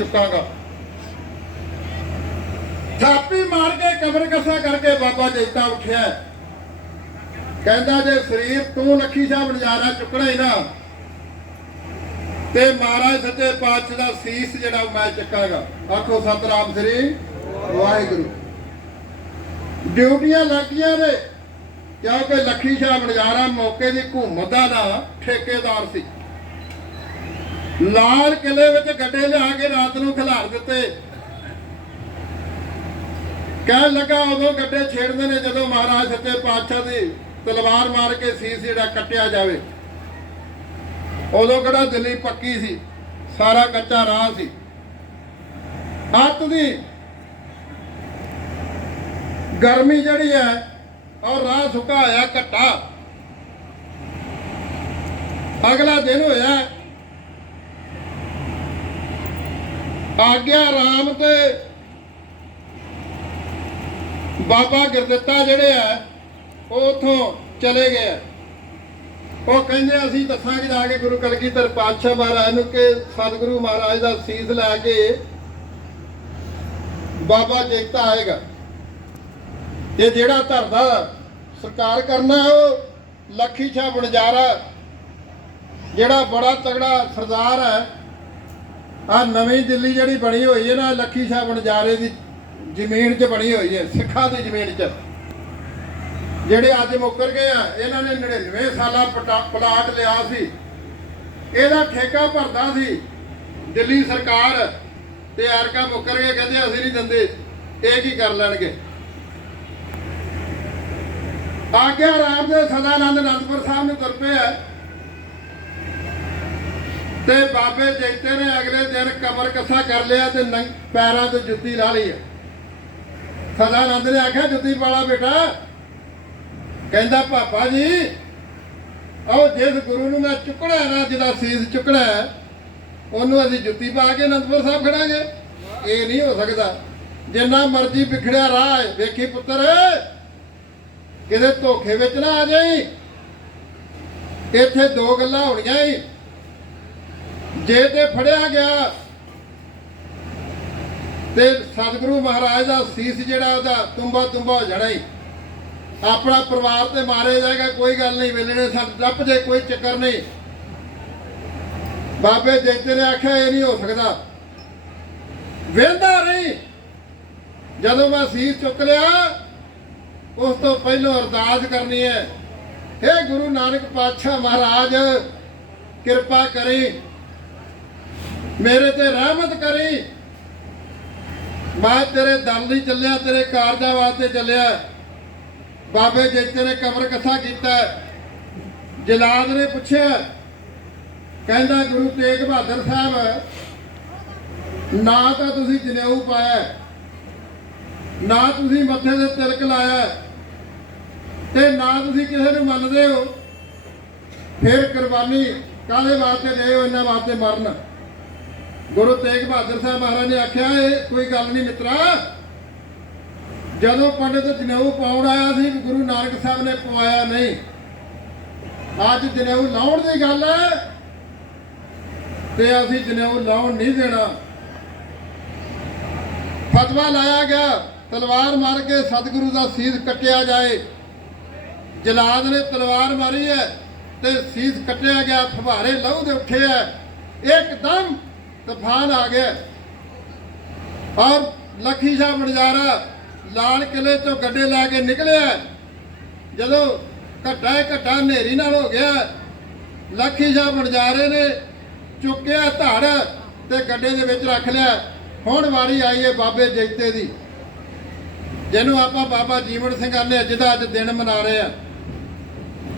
ਚੁੱਕਾਂਗਾ। ਥਾਪੀ ਮਾਰ ਕੇ ਕਬਰ ਕਸਾ ਕਰਕੇ ਬਾਬਾ ਜੈਤਾ ਉੱਠਿਆ। ਕਹਿੰਦਾ, ਜੇ ਸਰੀਰ ਤੂੰ ਲੱਖੀ ਸਾਹਿਬ ਨਜ਼ਾਰਾ ਚੁੱਕਣਾ ਹੀ ਨਾ। ਤੇ ਮਹਾਰਾਜ ਸੱਚੇ ਪਾਤਸ਼ਾਹ ਦਾ ਸੀਸ ਜਿਹੜਾ ਮੈਂ ਚੱਕਾਂਗਾ। ਆਖੋ, ਸਤਨਾਮ ਸ੍ਰੀ ਵਾਹਿਗੁਰੂ। ਡਿਊਟੀਆਂ ਲੱਗੀਆਂ ਨੇ, ਕਿਉਂਕਿ ਲੱਖੀ ਸ਼ਾਹ ਨਜ਼ਾਰਾ ਮੌਕੇ ਦੀ ਘੁੰਮਦਾ ਦਾ ਠੇਕੇਦਾਰ ਸੀ। ਲਾਲ ਕਿਲੇ ਵਿੱਚ ਗੱਡੇ ਲਿਆ ਕੇ ਰਾਤ ਨੂੰ ਖਿਲਾਰ ਦਿੱਤੇ। ਕਹਿਣ ਲੱਗਾ ਉਦੋਂ ਗੱਡੇ ਛੇੜਦੇ ਨੇ ਜਦੋਂ ਮਹਾਰਾਜ ਸੱਚੇ ਪਾਤਸ਼ਾਹ ਦੀ ਤਲਵਾਰ ਮਾਰ ਕੇ ਸੀਸ ਜਿਹੜਾ ਕੱਟਿਆ ਜਾਵੇ। ਉਦੋਂ ਕਿਹੜਾ ਦਿੱਲੀ ਪੱਕੀ ਸੀ, ਸਾਰਾ ਕੱਚਾ ਰਾਹ ਸੀ। ਅੱਤ ਦੀ ਗਰਮੀ ਜਿਹੜੀ ਹੈ ਔਰ ਰਾਹ ਸੁੱਕਾ ਹੋਇਆ ਘੱਟਾ। ਅਗਲਾ ਦਿਨ ਹੋਇਆ ਆਗਿਆ ਰਾਮ ਤੇ ਬਾਬਾ ਗੁਰਦਿੱਤਾ ਜਿਹੜੇ ਆ, ਉਹ ਉਥੋਂ ਚਲੇ ਗਏ ਆ। ਉਹ ਕਹਿੰਦੇ ਅਸੀਂ ਦੱਸਾਂਗੇ ਜਾ ਕੇ ਗੁਰੂ ਕਲਗੀਧਰ ਪਾਤਸ਼ਾਹ ਮਹਾਰਾਜ ਨੂੰ ਕਿ ਸਤਿਗੁਰੂ ਮਹਾਰਾਜ ਦਾ ਸੀਸ ਲੈ ਕੇ ਬਾਬਾ ਜੇਕਤਾ ਆਏਗਾ ਤੇ ਜਿਹੜਾ ਧਰਦਾ ਸਰਕਾਰ ਕਰਨਾ, ਉਹ ਲੱਖੀ ਸ਼ਾਹ ਬਣਜਾਰਾ ਜਿਹੜਾ ਬੜਾ ਤਗੜਾ ਸਰਦਾਰ ਹੈ ਆ ਨਵੀਂ ਦਿੱਲੀ ਜਿਹੜੀ ਬਣੀ ਹੋਈ ਹੈ ਨਾ, ਲੱਖੀ ਸ਼ਾਹ ਬਣਜਾਰੇ ਦੀ ਜ਼ਮੀਨ 'ਚ ਬਣੀ ਹੋਈ ਹੈ, ਸਿੱਖਾਂ ਦੀ ਜ਼ਮੀਨ 'ਚ। ਜਿਹੜੇ ਅੱਜ ਮੁੱਕਰ ਗਏ ਆ, ਇਹਨਾਂ ਨੇ 99 ਸਾਲਾ ਪਟਾ- ਪਲਾਟ ਲਿਆ ਸੀ। ਇਹਦਾ ਠੇਕਾ ਭਰਦਾ ਸੀ ਦਿੱਲੀ ਸਰਕਾਰ, ਤੇ ਐਰਕਾ ਮੁੱਕਰ ਗਏ, ਕਹਿੰਦੇ ਅਸੀਂ ਨਹੀਂ ਦਿੰਦੇ, ਇਹ ਕੀ ਕਰ ਲੈਣਗੇ? ਆਗਿਆ ਰਾਮ ਦੇ ਸਦਾਨੰਦ ਅਨੰਦਪੁਰ ਸਾਹਿਬ ਨੂੰ ਤੁਰ ਪਏ ਤੇ ਬਾਬੇ ਜੈਤੇ ਨੇ ਅਗਲੇ ਦਿਨ ਕਬਰ ਕੱਸਾ ਕਰ ਲਿਆ ਤੇ ਪੈਰਾਂ ਤੋਂ ਜੁੱਤੀ ਲਾ ਲਈ ਆ। ਸਦਾਨੰਦ ਨੇ ਆਖਿਆ, ਜੁੱਤੀ ਪਾਲਾ ਬੇਟਾ। ਕਹਿੰਦਾ, ਪਾਪਾ ਜੀ, ਆਓ ਜਿਸ ਗੁਰੂ ਨੂੰ ਮੈਂ ਚੁੱਕਣਾ ਨਾ, ਜਿਹਦਾ ਸੀਸ ਚੁੱਕਣਾ ਉਹਨੂੰ ਅਸੀਂ ਜੁੱਤੀ ਪਾ ਕੇ ਅਨੰਦਪੁਰ ਸਾਹਿਬ ਖੜਾਂਗੇ। ਇਹ ਨਹੀਂ ਹੋ ਸਕਦਾ। ਜਿੰਨਾ ਮਰਜ਼ੀ ਵਿਖੜਿਆ ਰਾਹ ਵੇਖੀ ਪੁੱਤਰ, ਕਿਤੇ ਧੋਖੇ ਵਿੱਚ ਨਾ ਆ ਜਾਈ। ਇੱਥੇ ਦੋ ਗੱਲਾਂ ਹੋਣੀਆਂ ਹੀ ਜੇ ਤੇ ਫੜਿਆ ਗਿਆ ਤੇ ਸਤਿਗੁਰੂ ਮਹਾਰਾਜ ਦਾ ਸੀਸ ਜਿਹੜਾ ਉਹਦਾ ਤੁੰਬਾ ਤੁੰਬਾ ਹੋ ਜਾਣਾ ਹੀ। ਆਪਣਾ ਪਰਿਵਾਰ ਤੇ ਮਾਰੇ ਜਾਏਗਾ, ਕੋਈ ਗੱਲ ਨਹੀਂ ਵੇਲਣੇ ਸੱਤ ਟੱਪ ਜੇ, ਕੋਈ ਚੱਕਰ ਨਹੀਂ। ਬਾਬੇ ਜੈਤੇ ਨੇ ਆਖਿਆ, ਇਹ ਨਹੀਂ ਹੋ ਸਕਦਾ। ਵੇਂਦਾ ਨਹੀਂ ਜਦੋਂ ਮੈਂ ਸੀਸ ਚੁੱਕ ਲਿਆ, ਉਸ ਤੋਂ ਪਹਿਲਾਂ ਅਰਦਾਸ ਕਰਨੀ ਹੈ। हे ਗੁਰੂ ਨਾਨਕ ਪਾਤਸ਼ਾਹ ਮਹਾਰਾਜ, ਕਿਰਪਾ ਕਰੀ। ਮੇਰੇ ਤੇ ਰਹਿਮਤ ਕਰੀ। ਮੈਂ ਤੇਰੇ ਦਰ ਨਹੀਂ ਚੱਲਿਆ, ਤੇਰੇ ਕਾਰਜਾਂ ਵਾਸਤੇ ਚੱਲਿਆ। ਬਾਬੇ ਜੈਤੇ ਨੇ ਕਬਰ ਕੱਥਾ ਕੀਤਾ। ਜਲਾਦ ਨੇ ਪੁੱਛਿਆ, ਕਹਿੰਦਾ ਗੁਰੂ ਤੇਗ ਬਹਾਦਰ ਸਾਹਿਬ, ਨਾ ਤਾਂ ਤੁਸੀਂ ਜਨੇਊ ਪਾਇਆ, ਨਾ ਤੁਸੀਂ ਮੱਥੇ ਤੇ ਤਿਲਕ ਲਾਇਆ, ਤੇ ਨਾ ਤੁਸੀਂ ਕਿਸੇ ਨੂੰ ਮੰਨਦੇ ਹੋ। ਫਿਰ ਕੁਰਬਾਨੀ ਕਾਹਦੇ ਵਾਸਤੇ ਦੇ ਹੋ? ਇਹਨਾਂ ਵਾਸਤੇ ਮਰਨ। ਗੁਰੂ ਤੇਗ ਬਹਾਦਰ ਸਾਹਿਬ ਮਹਾਰਾਜ ਨੇ ਆਖਿਆ, ਇਹ ਕੋਈ ਗੱਲ ਨਹੀਂ ਮਿੱਤਰਾ। ਜਦੋਂ ਪੰਡਿਤ ਜਨੇਊ ਪਾਉਣ ਆਇਆ ਸੀ, ਗੁਰੂ ਨਾਨਕ ਸਾਹਿਬ ਨੇ ਪਵਾਇਆ ਨਹੀਂ। ਅੱਜ ਜਨੇਊ ਲਾਉਣ ਦੀ ਗੱਲ ਹੈ ਤੇ ਅਸੀਂ ਜਨੇਊ ਲਾਉਣ ਨਹੀਂ ਦੇਣਾ। ਫਤਵਾ ਲਾਇਆ ਗਿਆ, ਤਲਵਾਰ ਮਾਰ ਕੇ ਸਤਿਗੁਰੂ ਦਾ ਸੀਸ ਕੱਟਿਆ ਜਾਏ। ਜਲਾਦ ਨੇ ਤਲਵਾਰ ਮਾਰੀ ਹੈ ਤੇ ਸੀਸ ਕੱਟਿਆ ਗਿਆ ਫਵਾਰੇ ਲਹੂ ਦੇ ਉੱਠੇ ਹੈ। ਇੱਕਦਮ ਤੂਫਾਨ ਆ ਗਿਆ। ਔਰ ਲੱਖੀ ਸ਼ਾਹ ਬਣਜਾਰਾ ਲਾਲ ਕਿਲੇ ਤੋਂ ਗੱਡੇ ਲੈ ਕੇ ਨਿਕਲਿਆ। ਜਦੋਂ ਘੱਟਾ ਘੱਟਾ ਹਨੇਰੀ ਨਾਲ ਹੋ ਗਿਆ, ਲੱਖੀ ਸ਼ਾਹ ਬਣਜਾਰੇ ਨੇ ਚੁੱਕਿਆ ਧੜ ਤੇ ਗੱਡੇ ਦੇ ਵਿੱਚ ਰੱਖ ਲਿਆ। ਹੁਣ ਵਾਰੀ ਆਈ ਹੈ ਬਾਬੇ ਜੈਤੇ ਦੀ। ਜਿਹਨੂੰ ਆਪਾਂ ਬਾਬਾ ਜੀਵਨ ਸਿੰਘ ਆਨੇ ਅੱਜ ਦਾ ਅੱਜ ਦਿਨ ਮਨਾ ਰਹੇ ਆ।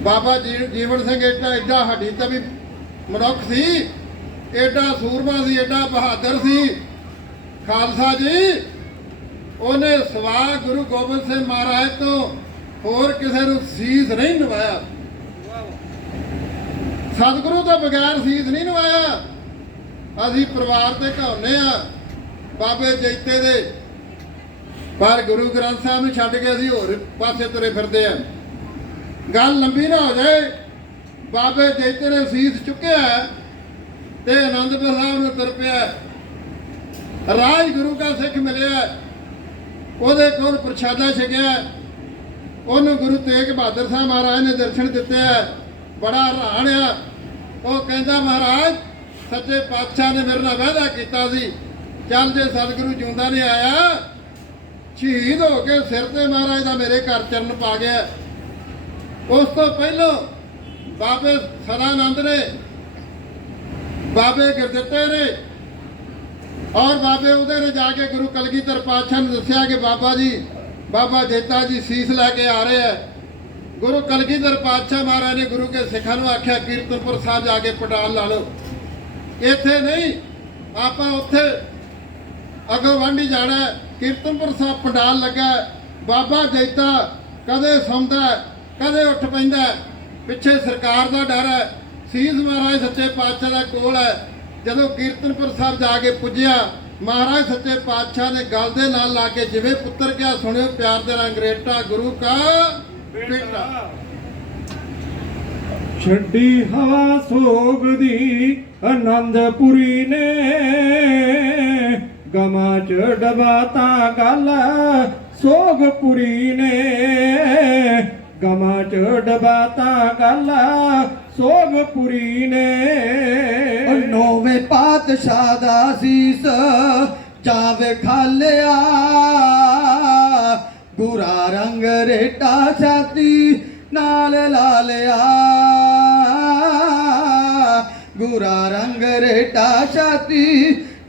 ਬਾਬਾ ਜੀ- ਜੀਵਨ ਸਿੰਘ ਏਡਾ ਏਡਾ ਹੱਡੀ ਤਾਂ ਵੀ ਮਨੁੱਖ ਸੀ। ਏਡਾ ਸੂਰਮਾ ਸੀ, ਏਡਾ ਬਹਾਦਰ ਸੀ। ਖਾਲਸਾ ਜੀ, ਉਹਨੇ ਸਵਾ ਗੁਰੂ ਗੋਬਿੰਦ ਸਿੰਘ ਮਹਾਰਾਜ ਤੋਂ ਹੋਰ ਕਿਸੇ ਨੂੰ ਸੀਸ ਨਹੀਂ ਨਵਾਇਆ। ਸਤਿਗੁਰੂ ਤੋਂ ਬਗੈਰ ਸੀਸ ਨਹੀਂ ਨਵਾਇਆ। ਅਸੀਂ ਪਰਿਵਾਰ ਤੇ ਘਾਉਨੇ ਆ, ਬਾਬੇ ਜੈਤੇ ਦੇ। ਪਰ ਗੁਰੂ ਗ੍ਰੰਥ ਸਾਹਿਬ ਨੂੰ ਛੱਡ ਕੇ ਅਸੀਂ ਹੋਰ ਪਾਸੇ ਤੁਰੇ ਫਿਰਦੇ ਆ। ਗੱਲ ਲੰਬੀ ਨਾ ਹੋ ਜਾਏ। ਬਾਬੇ ਜੈਤੇ ਨੇ ਸੀਸ ਚੁੱਕਿਆ ਤੇ ਆਨੰਦਪੁਰ ਸਾਹਿਬ ਨੂੰ ਤੁਰ ਪਿਆ ਰਾਜ ਗੁਰੂ ਕਾ ਸਿੱਖ ਮਿਲਿਆ ਉਹਦੇ ਕੋਲ ਪ੍ਰਸ਼ਾਦਾ ਛਕਿਆ ਉਹਨੂੰ ਗੁਰੂ ਤੇਗ ਬਹਾਦਰ ਸਾਹਿਬ ਮਹਾਰਾਜ ਨੇ ਦਰਸ਼ਨ ਦਿੱਤੇ ਬੜਾ ਹੈਰਾਨ ਆ। ਉਹ ਕਹਿੰਦਾ, ਮਹਾਰਾਜ, ਸੱਚੇ ਪਾਤਸ਼ਾਹ ਨੇ ਮੇਰੇ ਨਾਲ ਵਾਅਦਾ ਕੀਤਾ ਸੀ। ਚੱਲ ਜੇ ਸਤਿਗੁਰੂ ਜਿਉਂਦਾ ਨੇ ਆਇਆ, ਸ਼ਹੀਦ ਹੋ ਕੇ ਸਿਰ ਤੇ ਮਹਾਰਾਜ ਦਾ ਮੇਰੇ ਘਰ ਚਰਨ ਪਾ ਗਿਆ ਉਸ ਤੋਂ ਪਹਿਲਾਂ ਬਾਬੇ ਸਦਾਨੰਦ ਨੇ ਬਾਬੇ ਗੁਰਦਿੱਤੇ ਨੇ ਔਰ ਬਾਬੇ ਉਹਦੇ ਨੇ ਜਾ ਕੇ ਗੁਰੂ ਕਲਗੀਧਰ ਪਾਤਸ਼ਾਹ ਨੂੰ ਦੱਸਿਆ ਕਿ ਬਾਬਾ ਜੀ, ਬਾਬਾ ਜੇਤਾ ਜੀ ਸੀਸ ਲੈ ਕੇ ਆ ਰਹੇ ਆ। ਗੁਰੂ ਕਲਗੀਧਰ ਪਾਤਸ਼ਾਹ ਮਹਾਰਾਜ ਨੇ ਗੁਰੂ ਕੇ ਸਿੱਖਾਂ ਨੂੰ ਆਖਿਆ, ਕੀਰਤਨਪੁਰ ਸਾਹਿਬ ਜਾ ਕੇ ਪਟਾਲ ਲਾ ਲਓ। ਇੱਥੇ ਨਹੀਂ, ਆਪਾਂ ਉੱਥੇ ਅਗੋ ਵਾਂਢੀ ਜਾਣਾ ਕੀਰਤਨਪੁਰ ਸਾਹਿਬ ਪੰਡਾਲ ਲੱਗਾ ਬਾਬਾ ਜੈਤਾ ਕਦੇ ਸੌਂਦਾ ਕਦੇ ਉੱਠ ਪੈਂਦਾ ਪਿੱਛੇ ਸਰਕਾਰ ਦਾ ਡਰ ਹੈ। ਸੀਸ ਮਹਾਰਾਜ ਸੱਚੇ ਪਾਤਸ਼ਾਹ ਦਾ ਕੋਲ ਹੈ। ਜਦੋਂ ਕੀਰਤਨਪੁਰ ਸਾਹਿਬ ਜਾ ਕੇ ਪੁੱਜਿਆ, ਮਹਾਰਾਜ ਸੱਚੇ ਪਾਤਸ਼ਾਹ ਨੇ ਗਲ ਦੇ ਨਾਲ ਲਾ ਕੇ ਜਿਵੇਂ ਪੁੱਤਰ ਕਿਹਾ ਸੁਣਿਓ, ਪਿਆਰ ਦੇ ਰੰਗ ਰੇਟਾ, ਗੁਰੂ ਕਾ ਬੇਟਾ। ਛੱਡੀ ਹਵਾ ਸੋਗ ਦੀ ਆਨੰਦਪੁਰੀ ਨੇ ਗਮਾਂ ਚ ਡਬਾਤਾ ਗੱਲ ਸੋਗਪੁਰੀ ਨੇ ਗਮਾਂ ਚ ਡਬਾਤਾ ਗੱਲ ਸੋਗਪੁਰੀ ਨੇ ਉਹ ਨੌਵੇਂ ਪਾਤਸ਼ਾਹ ਦਾ ਸੀਸ ਜਾਵੇ ਖਾਲਿਆ। ਗੁਰਾ ਰੰਗ ਰੇਟਾ ਛਾਤੀ ਨਾਲ ਲਾ ਲਿਆ ਗੁਰਾ ਰੰਗ ਰੇਟਾ ਛਾਤੀ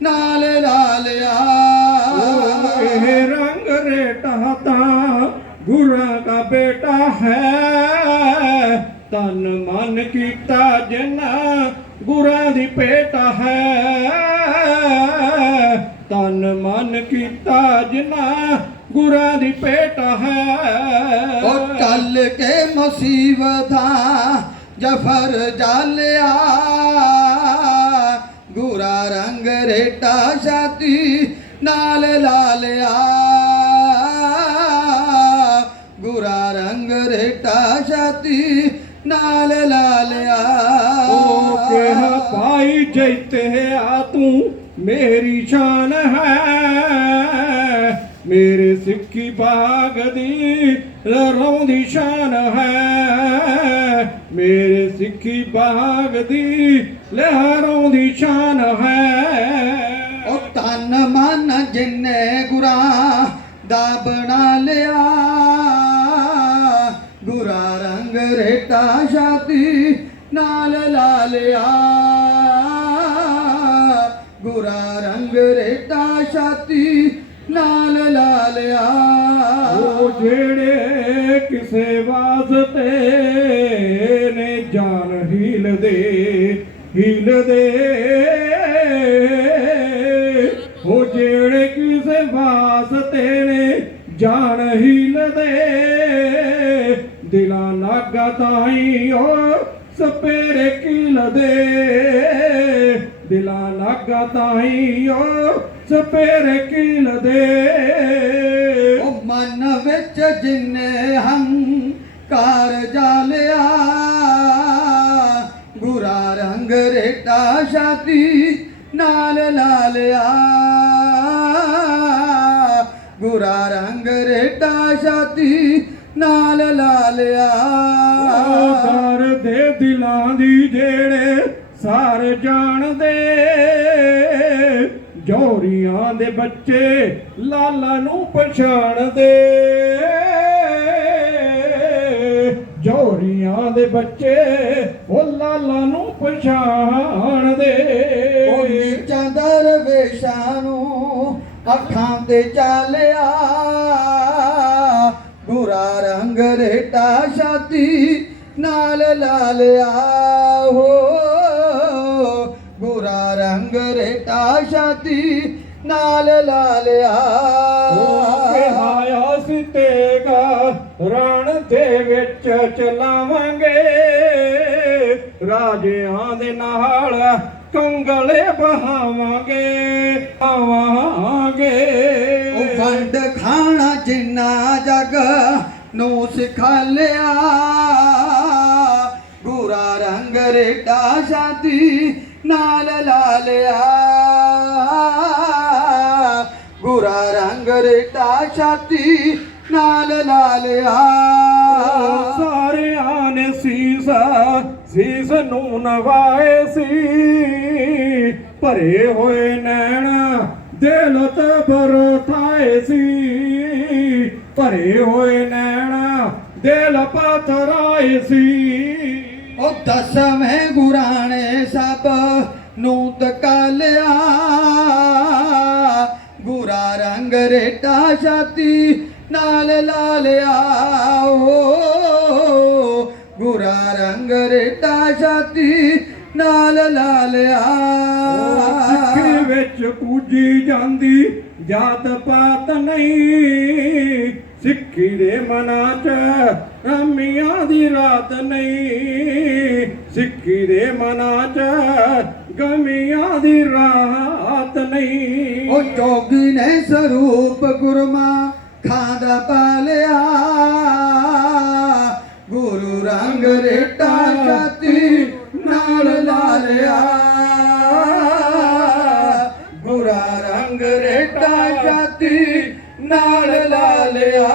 ਨਾਲ ਲਾ ਲਿਆ ਇਹ ਰੰਗ ਰੇਟਾ ਤਾਂ ਗੁਰਾਂ ਦਾ ਬੇਟਾ ਹੈ। ਕੀਤਾ ਜਿਨਾ ਗੁਰਾਂ ਦੀ ਭੇਟ ਹੈ। ਤਨ ਮਨ ਕੀਤਾ ਜਿਨਾ ਗੁਰਾਂ ਦੀ ਭੇਟ ਹੈ। ਉਹ ਟਲ ਕੇ ਮੁਸੀਬਤਾਂ ਜਫਰ ਜਾਲਿਆ। ਗੁਰਾ ਰੰਗ ਰੇਟਾ ਛਾਤੀ ਨਾਲ ਲਾ ਲਿਆ ਗੁਰਾ ਰੰਗ ਰੇਟਾ ਛਾਤੀ ਨਾਲ ਲਾ ਲਿਆ ਉਹ ਕਿਹਾ ਭਾਈ ਜੈਤੇ ਆ ਤੂੰ ਮੇਰੀ ਸ਼ਾਨ ਹੈ। ਮੇਰੇ ਸਿੱਖੀ ਬਾਗ ਦੀ ਲਹਿਰਾਉਂਦੀ ਸ਼ਾਨ ਹੈ। ਮੇਰੇ ਸਿੱਖੀ ਬਾਗ ਦੀ ਲਹਿਰਾਉਂਦੀ ਸ਼ਾਨ ਹੈ। ਉਹ ਤਨ ਮਨ ਜਿੰਨੇ ਗੁਰਾ ਦਾ ਬਣਾ ਲਿਆ। ਰੇਟਾ ਛਾਤੀ ਨਾਲ ਲਾ ਲਿਆ ਗੁਰਾ ਰੰਗ ਰੇਟਾ ਛਾਤੀ ਨਾਲ ਲਾ ਲਿਆ ਉਹ ਜਿਹੜੇ ਕਿਸੇ ਵਾਸਤੇ ਨੇ ਜਾਨ ਹੀਲ ਦੇ ਹੀਲ ਦੇ ਨਾਗਾ ਤਾਈ ਉਹ ਸਪੇਰੇ ਕਿਲ ਦੇ। ਦਿਲਾਂ ਲਾਗਾ ਤਾਈ ਉਹ ਸਪੇਰੇ ਕਿਲ ਦੇ। ਉਹ ਮਨ ਵਿੱਚ ਜਿੰਨੇ ਹਮ ਕਾਰ ਜਾਲਿਆ ਗੁਰਾ ਰੰਗ ਰੇਟਾ ਛਾਤੀ ਨਾਲ ਲਾ ਗੁਰਾ ਰੰਗ ਰੇਟਾ ਛਾਤੀ ਨਾਲ ਲਾ ਲਿਆ। ਦਿਲਾਂ ਦੀ ਜਿਹੜੇ ਸਾਰੇ ਜਾਣਦੇ, ਜੋਰੀਆਂ ਦੇ ਬੱਚੇ ਲਾਲਾ ਨੂੰ ਪਛਾਣਦੇ। ਜੋਰੀਆਂ ਦੇ ਬੱਚੇ ਉਹ ਲਾਲਾ ਨੂੰ ਪਛਾਣਦੇ। ਉਹ ਨੀਚਾਂ ਦਰਵੇਸ਼ਾਂ ਨੂੰ ਅੱਖਾਂ ਤੇ ਚਾਲਿਆ ਗੁਰਾ ਰੰਗ ਰੇਟਾ ਛਾਤੀ ਨਾਲ ਲਾ ਲਿਆ ਹੋ ਗੁਰਾ ਰੰਗ ਰੇਟਾ ਛਾਤੀ ਨਾਲ ਲਾ ਲਿਆ ਉਹ ਕਿਹਾਇਆ ਸੀ ਤੇਗਾ ਰਣ ਦੇ ਵਿੱਚ ਚਲਾਵਾਂਗੇ। ਰਾਜਿਆਂ ਦੇ ਨਾਲ ਕੰਗਲੇ ਬਹਾਵਾਂਗੇ ਆਵਾਂਗੇ। ਉਹ ਵੰਡ ਖਾਣਾ ਜਿੰਨਾ ਜਗ ਨੂੰ ਸਿਖਾਲਿਆ ਗੋਰਾ ਰੰਗ ਰੇਟਾ ਛਾਤੀ ਨਾਲ ਲਾ ਲਿਆ ਗੁਰਾ ਰੰਗ ਰੇਟਾ ਛਾਤੀ ਨਾਲ ਲਾ ਲਿਆ ਸਾਰਿਆਂ ਨੇ ਸੀਸ ਸੀਸ ਨੂੰ ਨਵਾਏ ਸੀ ਭਰੇ ਹੋਏ ਨੈਣ ਦਿਲ ਤੇ ਬਰਥਾਏ ਸੀ ਭਰੇ ਹੋਏ ਨੈਣ ਦਿਲ ਪਥਰਾਏ ਸੀ ਉਹ ਦਸਵੇਂ ਗੁਰਾਣੇ ਸਭ ਨੂੰ ਤਕਾਲਿਆ। ਗੁਰਾ ਰੰਗ ਰੇਟਾ ਛਾਤੀ ਨਾਲ ਲਾ ਲਿਆ ਓ, ਗੁਰਾ ਰੰਗ ਰੇਟਾ ਛਾਤੀ ਨਾਲ ਲਾ ਲਿਆ ਸਿੱਖੀ ਵਿੱਚ ਪੂਜੀ ਜਾਂਦੀ ਜਾਤ ਪਾਤ ਨਹੀਂ। ਸਿੱਖੀ ਦੇ ਮਨਾਂ 'ਚ ਰਮੀਆਂ ਦੀ ਰਾਤ ਨਹੀਂ। ਸਿੱਖੀ ਦੇ ਮਨਾਂ 'ਚ ਗਮੀਆਂ ਦੀ ਰਾਤ ਨਹੀਂ। ਉਹ ਜੋਗੀ ਨੇ ਸਰੂਪ ਗੁਰਮਾ ਖਾਂਦਾ ਪਾਲਿਆ। ਗੁਰੂ ਰੰਗ ਰੇਟਾ ਛਾਤੀ ਨਾਲ ਲਾ ਲਿਆ ਗੁਰਾ ਰੰਗ ਰੇਟਾ ਛਾਤੀ ਨਾਲ ਲਾ ਲਿਆ